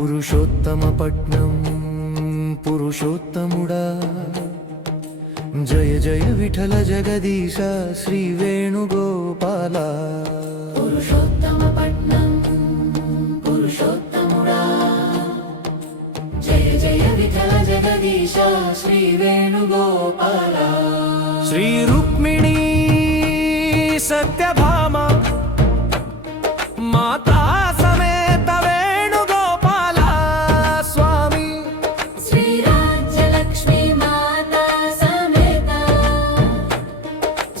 పురుషోత్తమపట్నం పురుషోత్తముడా జయ జయ విఠల జగదీశ శ్రీ వేణుగోపాల పురుషోత్తమపట్నం పురుషోత్తముడా జయ జయ విఠల జగదీశ శ్రీ వేణుగోపాల శ్రీ రుక్మిణీ సత్యభామ మాతా సమేత వేణుగోపాల స్వామి శ్రీ రాజ్యలక్ష్మీ మాతా సమేత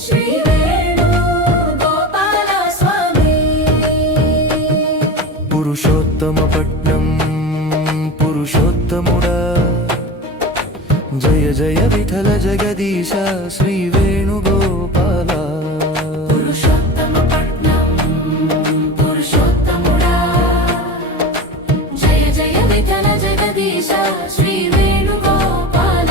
శ్రీ వేణుగోపాల స్వామి పురుషోత్తమపట్నం పురుషోత్తముడా జయ జయ విఠల జగదీశ శ్రీ వేణుగోపాల పురుషోత్తమపట్నం పురుషోత్తముడా జయ జయ విఠల జగదీశ శ్రీ వేణుగోపాల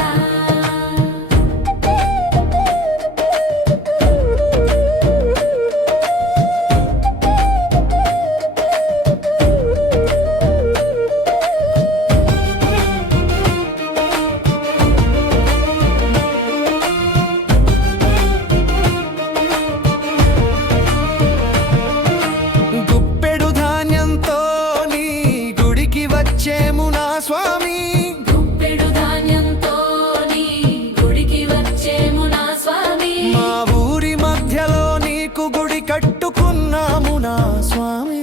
గుప్పెడు ధాన్యంతో నీ గుడికి వచ్చేము నా స్వామి గుప్పెడు ధాన్యంతో నీ గుడికి వచ్చేము నా స్వామి మా ఊరి మధ్యలో నీకు గుడి కట్టుకున్నాము నా స్వామి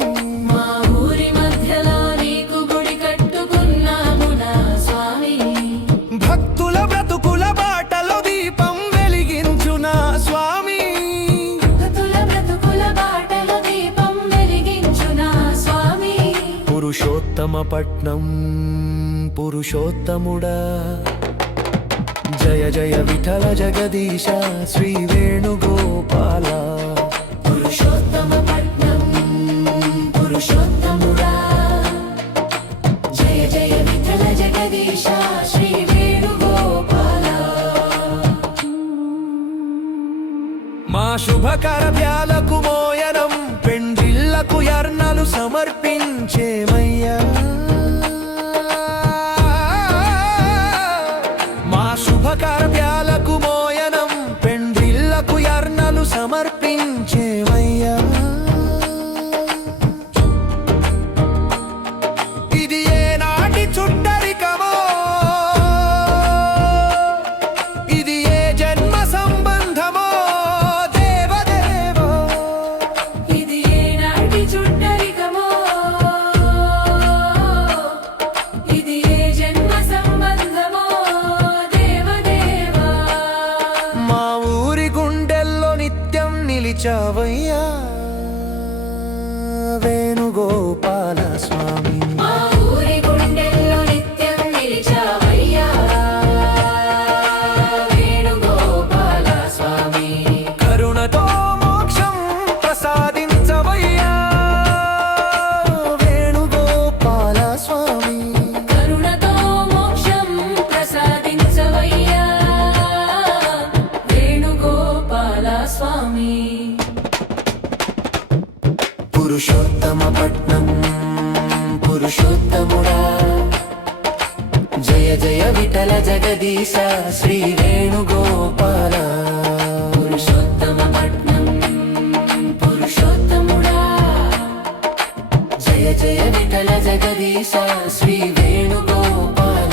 మా ఊరి మధ్యలో నీకు గుడి కట్టుకున్నాము నా స్వామి భక్తుల బ్రతుకుల బాటలో దీపం వెలిగించు నా స్వామి భక్తుల బ్రతుకుల బాటలో దీపం వెలిగించు నా స్వామి పురుషోత్తమపట్నం పురుషోత్తముడా జయ జయ విఠల జగదీశ శ్రీ వేణుగోపాల పురుషోత్తమపట్నం పురుషోత్తముడా జయ జయ విఠల జగదీశ శ్రీ వేణుగోపాల మా శుభకర్మ్యాలకు మోయనం పెండిళ్లకు యర్నలు సమర్పించేమయ్యా మా శుభకర్మ్యాలకు మోయనం పెండిళ్లకు యర్నలు సమర్పించేమయ్యా ఇది ఏనాటి చుట్టరికమో ఇది ఏ జన్మ సంబంధమో దేవదేవో ఇది ఏనాటి చుట్టరికమో ఇది ఏ జన్మ సంబంధమో దేవదేవా మా ఊరి గుండెల్లో నిత్యం నిలిచావయ్యా వేణుగోపాల స్వామి మా ఊరి గుండెల్లో నిత్యం నిలిచావయ్యా వేణుగోపాల స్వామి కరుణతో మోక్షం ప్రసాదించవయ్యా వేణుగోపాల స్వామి కరుణతో మోక్షం ప్రసాదించవయ్యా వేణుగోపాల స్వామి పురుషోత్తమపట్నం పురుషోత్తముడా జయ జయ విఠల జగదీశ శ్రీ వేణుగోపాల పురుషోత్తమపట్నం పురుషోత్తముడా జయ జయ విఠల జగదీశ శ్రీ వేణుగోపాల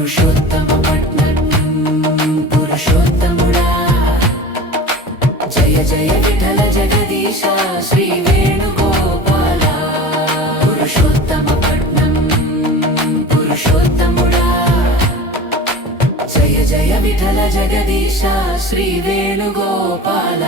పురుషోత్తమపట్నం పురుషోత్తముడా జయ జయ విఠల జగదీశ శ్రీ వేణుగోపాల పురుషోత్తమపట్నం పురుషోత్తముడా జయ జయ విఠల జగదీశ శ్రీ వేణుగోపాల